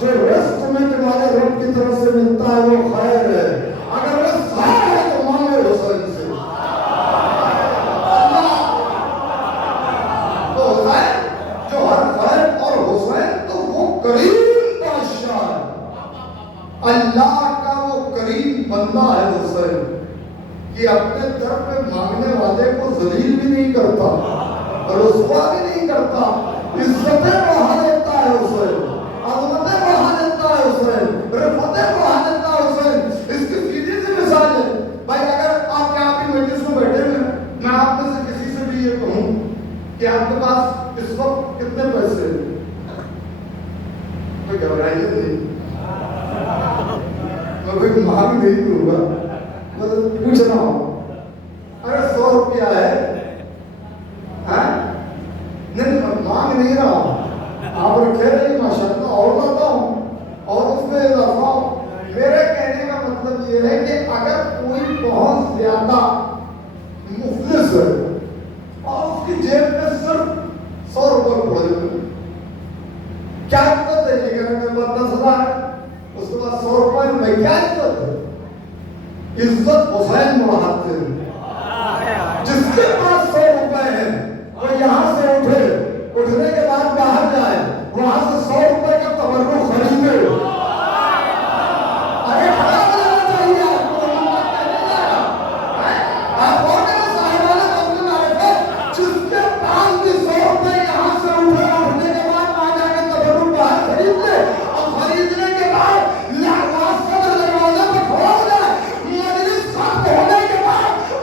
جو رزق میں تمہارے رب کی طرف سے ملتا ہے وہ خیر ہے اگر رزق خیر ہے تو مانگے حسین سے تو حسین جو ہر خیر اور حسین تو وہ کریم بادشاہ ہے اللہ کا وہ کریم بندہ ہے حسین کہ اپنے در پہ مانگنے والے کو ذلیل بھی نہیں کرتا رسوا بھی نہیں کرتا عزتیں بڑھا دیتا ہے حسین عظمتیں بڑھا دیتا ہے حسین رفتیں بڑھا دیتا ہے حسین اس کی سیدھی سی مثال ہے بھائی اگر آپ یہاں پہ مجلس میں بیٹھے ہوئے میں آپ میں سے کسی سے بھی یہ کہوں کہ آپ کے پاس اس وقت کتنے پیسے ہیں کوئی گھبرائیے نہیں میں کوئی مانگ نہیں دوں گا پوچھ رہا ہوں ارے 100 روپیہ ہے نہیں مانگ نہیں رہا ہوں آپ رکھے رہی ماشاءاللہ اور لاتا ہوں اور اس میں اضافہ میرے کہنے کا مطلب یہ ہے کہ اگر کوئی بہت زیادہ مفلس ہے اور اس کی جیب میں صرف 100 روپے پڑے ہوئے کیا عزت ہے یہ کہنے کے بعد 10,000 اس کے بعد 100 روپے میں کیا عزت ہے عزت حسین بڑھاتے ہیں جس کے پاس 100 روپے ہیں وہ یہاں سے اٹھنے کے بعد باہر جائے وہاں سے 100 روپے کا تبرک خریدے ارے کھڑا ہو جانا چاہیے آپ کو آپ اور صاحبانہ مسلم عارف جس کے پاس بھی 100 روپے یہاں سے اٹھنے کے بعد وہاں جا کے تبرک باہر خرید لے اور خریدنے کے بعد صدر دروازے پر کھڑا ہو جائے ہونے کے بعد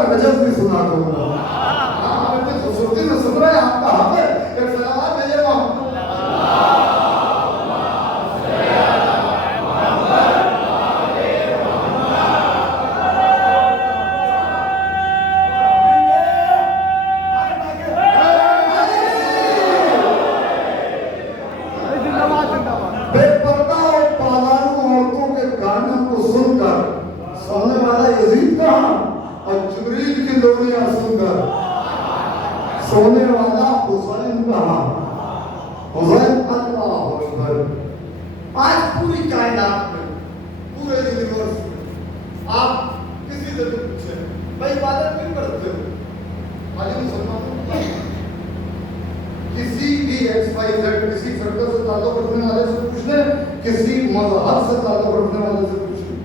کا رجز بھی سنا دوں گا. ہاں اتنی خوبصورتی سے سن رہے ہیں آپ کا حق ہے. ایک سلامات بھیجیے گا. بے پردہ اور پالانو عورتوں کے گانوں کو سن کر سونے والا یزید کہاں اور جبریل کی لوریاں سن کر سونے والا حسین کہاں. حسین اللہ اکبر. آج پوری کائنات میں پورے یونیورس میں آپ کسی سے بھی پوچھیں بھائی عبادت کیوں کرتے ہو؟ خالی مسلمانوں کو کسی بھی ایکس وائی زیڈ کسی فرقہ سے تعلق رکھنے والے سے پوچھ لیں, کسی مذہب سے تعلق رکھنے والے سے پوچھ لیں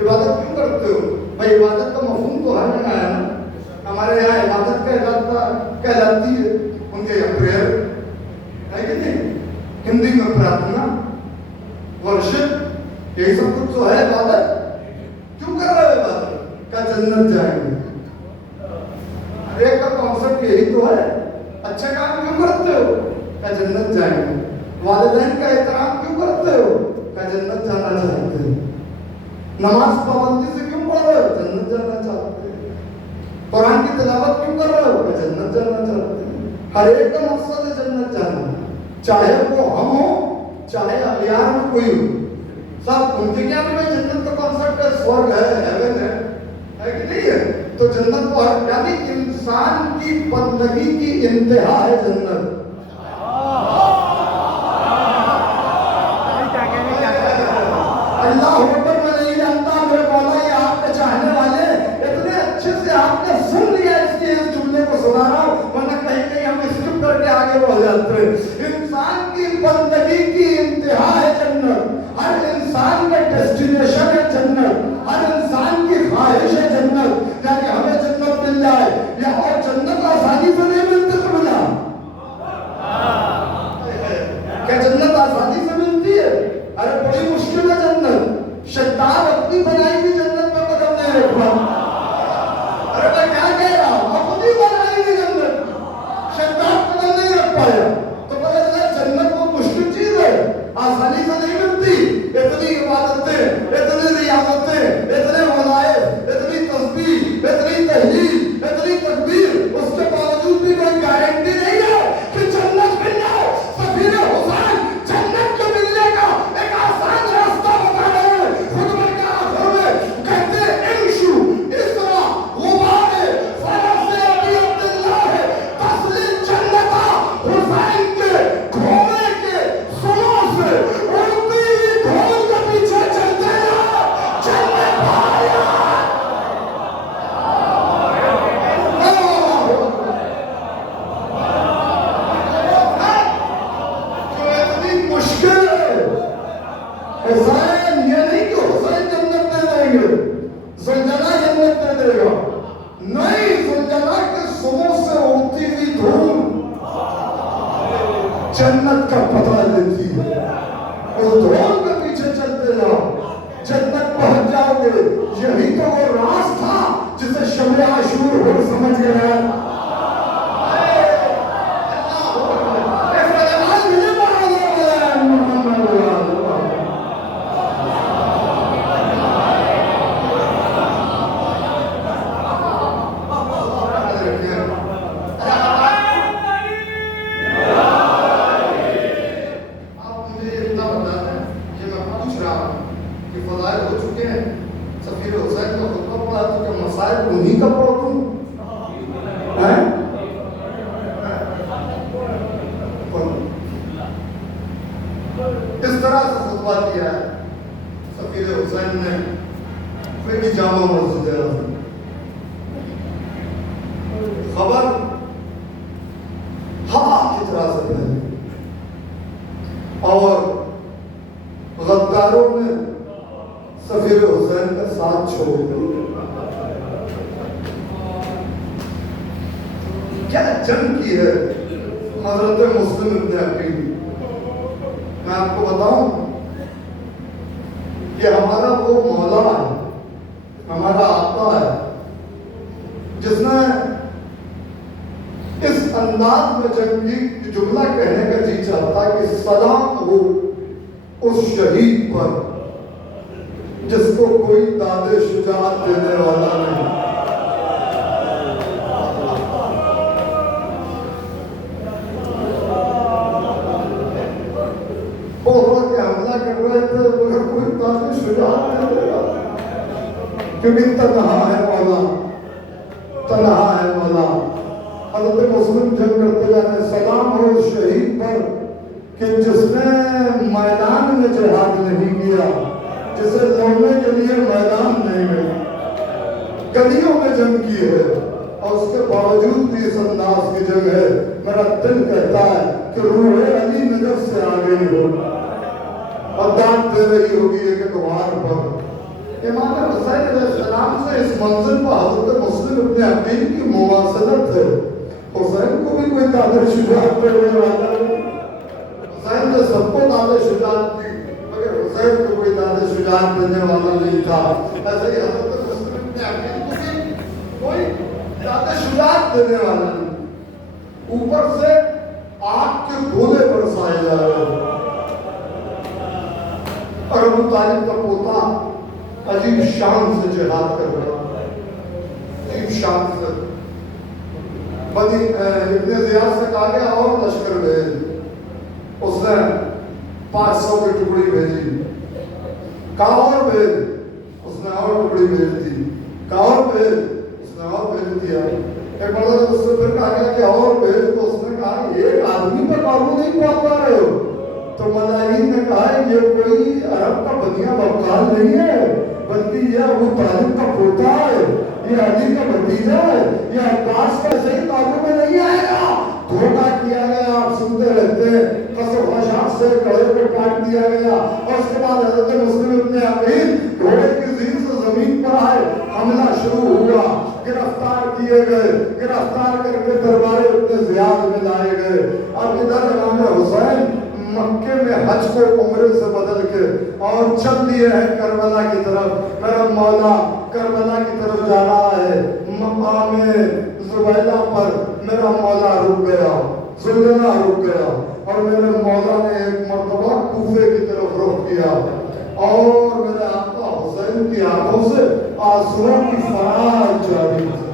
عبادت کیوں کرتے ہو؟ بھائی عبادت کا مفہوم تو ہر جگہ ہے نا. ہمارے یہاں عبادت کہلاتی ہے, ان کے یہاں پریئر ہے کہ نہیں, ہندی میں پرارتھنا, ورشپ, یہی سب کچھ تو ہے عبادت. کیوں کر رہے ہو عبادت؟ کیا جنت جائیں گے؟ ہر ایک کا کانسیپٹ یہی تو ہے. اچھا کام کیوں کرتے ہو؟ کیا جنت جائیں گے. والدین کا احترام کیوں کرتے ہو؟ کیا جنت جانا چاہتے ہیں. نماز پابندی سے کیوں پڑھ رہے ہو؟ جنت جانا چاہتے ہیں. قرآن کی تلاوت کیوں کر رہے ہو؟ کیا جنت جانا چاہتے ہیں. ہر ایک کا مقصد ہے جنت جانا, چاہے وہ ہم ہو چاہے اغیار میں کوئی ہو. سب ان کے کیا بھی جنت کا کانسیپٹ ہے, سورگ ہے, ہیون ہے کہ نہیں ہے. تو جنت کو ہر یعنی انسان کی بندگی کی انتہا ہے جنت. اللہ اکبر. میں نہیں جانتا میرے مولا یہ آپ کے چاہنے والے اتنے اچھے سے آپ نے سن لیا اس کے اس جملے کو سنا رہا ہوں, ورنہ کہیں کہیں ہم اسکپ کر کے آگے بڑھ جاتے ہیں. انسان کی بندگی کی انتہا ہے جنت. ہر انسان کا ڈیسٹینیشن ہے جنت. ہر انسان کی خواہش ہے جنت, یعنی ہمیں جنت مل جائے. یا اور جنت آسانی سے نہیں ملتی تو ملا. کیا جنت آسانی سے ملتی ہے؟ ارے بڑی مشکل ہے جنت. شیطان اپنی بنائی ہوئی جنت میں قدم نہیں رکھ پا. ارے میں کیا کہہ رہا ہوں, اپنی بنائی ہوئی جنت شیطان قدم نہیں رکھ پایا. تو پتہ چلا جنت بہت مشکل چیز ہے, آسانی سے نہیں ملتی. اتنی عبادتیں, اتنی ریاضتیں, اتنے وظائف, اتنی تسبیح, اتنی تحلیل, اتنی تکبیر, اس کے باوجود بھی کوئی گارنٹی نہیں ہے کہ جنت مل جائے. سفیر حسین جنت کو ملنے کا ایک آسان راستہ بتا رہے ہیں. خطبے کے آخر میں کہتے ہیں امشو اسرا غبار فرس ابی عبداللہ تسلیم جنتا. حسین کے گھوڑے کے سنوں سے اڑتی ہوئی دھول کے پیچھے چلتے ہیں. جنت آیا. جو اتنی مشکل ہے. حسین یہ نہیں کہ حسین جنت دے دیں گے, زلجلہ جنت دے دے گا. نہیں, زلجلہ کے سنوں سے اڑتی ہوئی دھول جنت کا پتہ دیتی ہے. اس دھول کے پیچھے چلتے جاؤ, جنت پہنچ جاؤ گے. یہی تو وہ راز تھا جسے شب عاشور ہو سمجھ گیا. انہیں کا پڑھو تم اس طرح سے خطبہ دیا ہے سفیر حسین نے پھر جامع مسجد ہے. خبر ہوا کی طرح سے پھیلی اور غداروں نے سفیر حسین کا ساتھ چھوڑ دیا. کیا جنگ کی ہے حضرت مسلم ابن عقیل. میں آپ کو بتاؤں کہ ہمارا وہ مولا ہے, ہمارا آقا ہے جس نے اس انداز میں جنگ کی جملہ کہنے کا جی چاہتا کہ سلام ہو اس شہید پر جس کو کوئی داد شجاعت دینے والا نہیں. بہت کے حملہ کر رہے تھے مگر کوئی داد شجاعت نہیں دے گا کیونکہ تنہا ہے مولا, تنہا ہے مولا. حضرت مسلم جنگ کرتے جانے سلام ہو اس شہید پر کہ جس نے میدان میں جہاد نہیں کیا, جسے لڑنے کے لیے میدان نہیں ملا, گلیوں میں جنگ کی ہے اور اس کے باوجود بھی اس انداز کی جنگ ہے. میرا دل کہتا ہے کہ روح علی نجف سے آ گئی ہو اور داد دے رہی ہوگی ایک اتوار پر. امام حسین علیہ السلام سے اس منزل پر حضرت مسلم ابن عقیل کی مواصلت ہے. حسین کو بھی کوئی داد شجاعت دینے والا نہیں. حسین نے سب کو داد شجاعت دی مگر حسین کو کوئی داد شجاعت دینے والا نہیں تھا. ایسے ہی حضرت مسلم ابن عقیل کو بھی کوئی داد شجاعت دینے والا نہیں. اوپر سے آگ کے گولے برسائے جا رہے ہیں اور ابو طالب کا پوتا عجیب شان سے جہاد کر رہا, عجیب شان سے. ابن زیاد سے کہا گیا اور لشکر بھیج. اس نے 500 کی ٹکڑی بھیجی. کہا اور بھیج. اس نے اور ٹکڑی بھیج دی. کہا اور بھیج. اس نے اور بھیج دیا. ایک مرتبہ اس سے پھر کہا گیا کہ اور بھیج. تو اس نے کہا ایک آدمی پر قابو نہیں پا رہے ہو. تو ملاحین نے کہا یہ کوئی عرب کا بدیاں بکال نہیں ہے بلکہ یہ ابو طالب کا پوتا ہے, یہ علی کا بھتیجا ہے, یہ عباس کا صحیح قابو میں نہیں آئے گا. دھوکہ کیا گیا. آپ سنتے رہتے ہیں قصر خشاک سے کڑے کو کاٹ دیا گیا اور اس کے بعد حضرت مسلم ابن عقیل گھوڑے کی زیر سے زمین پر آئے. حملہ شروع ہوا. گرفتار کیے گئے. گرفتار کر کے دربار ابن زیاد میں لائے گئے. اب ادھر امام حسین مکے میں حج کو عمرے سے بدل کے اور چل دیے ہیں کربلا کی طرف. میرا مولا کربلا کی طرف جا رہا ہے. مقام زبیدہ پر میرا مولا رک گیا, زلجنہ رک گیا اور میرے مولا نے ایک مرتبہ کوفے کی طرف رخ کیا اور میرے آقا حسین کی آنکھوں سے آنسوؤں کی فراز جاری تھی.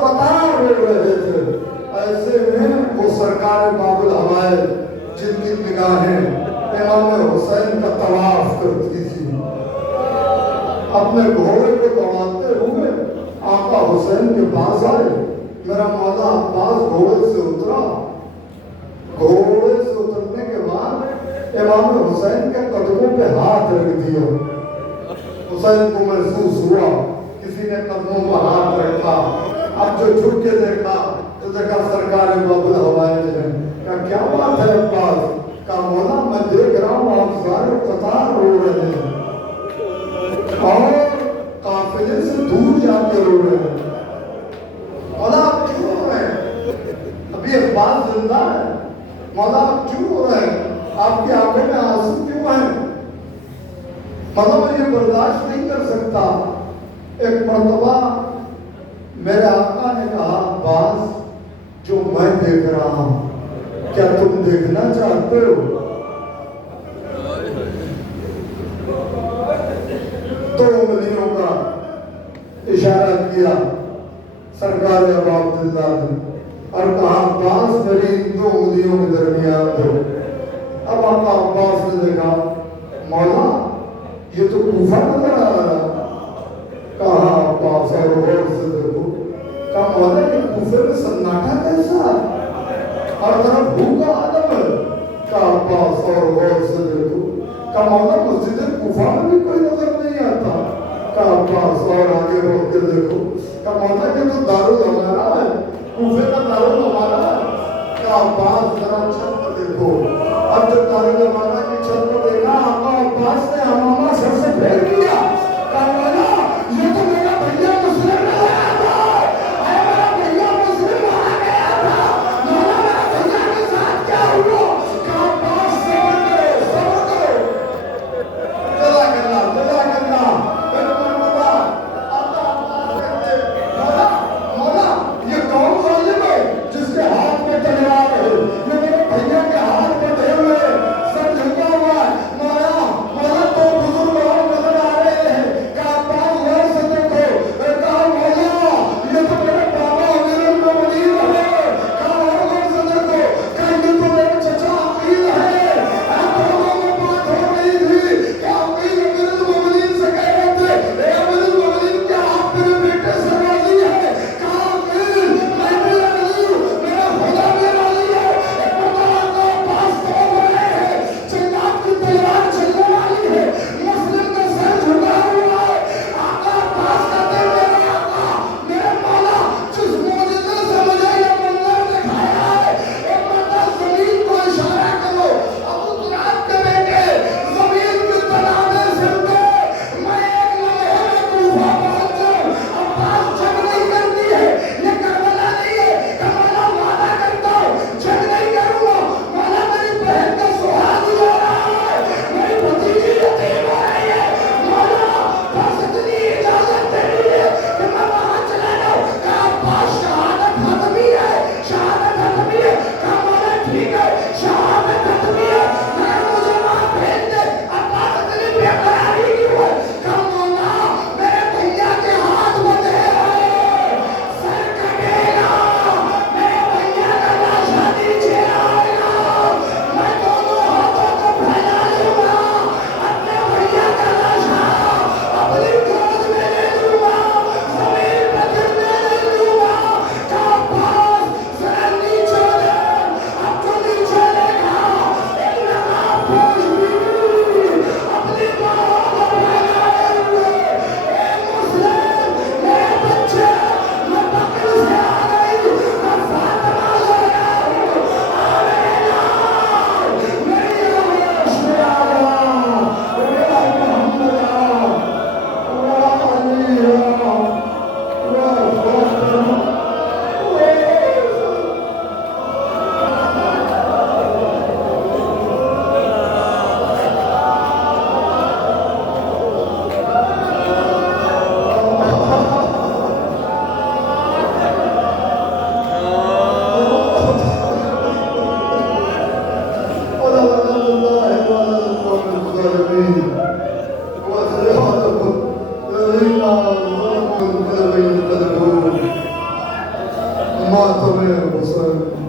پتا رو رہے تھے. ایسے میں وہ سرکار باب الحوائل جن کی نگاہیں امام حسین کا طواف کرتی تھی اپنے گھوڑے کو دوڑاتے ہوئے آقا حسین کے پاس آئے. میرا مولا عباس گھوڑے سے اترا. گھوڑے سے اترنے کے بعد امام حسین کے قدموں پہ ہاتھ رکھ دیا. حسین کو محسوس ہوا کسی نے قدموں پہ ہاتھ رکھا. اب جو جھک کے دیکھا تو دیکھا سرکار باب الحوائل ہے. کیا بات ہے عباس؟ کہا مولا میں دیکھ رہا ہوں آپ سارے قطار رو رہے ہیں اور قافلے سے دور جا کے رو رہے ہیں. مولا آپ کیوں رو رہے ہیں؟ ابھی عباس زندہ ہے. مولا آپ کیوں رو رہے ہیں؟ آپ کی آنکھوں میں آنسو کیوں ہیں؟ مولا میں یہ برداشت نہیں کر سکتا. ایک مرتبہ میرے آقا نے کہا عباس جو میں دیکھ رہا ہوں کیا تم دیکھنا چاہتے ہو؟ دو انگلیوں کا اشارہ کیا سرکار ابو عبداللہ نے اور کہا عباس میری ان دو انگلیوں کے درمیان دو. اب آقا عباس نے دیکھا مولا یہ تو کوفہ نظر آ رہا. کہا عباس اور غور سے دیکھو. کہا مولا یہ کوفے میں سناٹا کیسا اور طرف بھوکا آدم ہے. کہا عباس اور غور سے دیکھو. کہا مولا مسجد کوفہ میں بھی کوئی نظر نہیں آتا. کہا عباس اور آگے بڑھ کے دیکھو. کہا مولا یہ تو دارالامارہ ہے, کوفے کا دارالامارہ ہے. کہا عباس ذرا چھت پر دیکھو. اب جب دارالامارہ کی چھت پر دیکھا آقا عباس نے امامہ سر سے پھیر دیا. کہا مولا یہ تو میرا بھیا مسلم نہ آیا تھا. اے میرا بھیا مسلم آ گیا تھا. مولا میرا بھیا کے ساتھ کیا ہوا؟ کہا عباس صبر کرو صبر کرو. جزاک اللہ جزاک اللہ. پھر مرتبہ آقا عباس کہتے આમાં તમે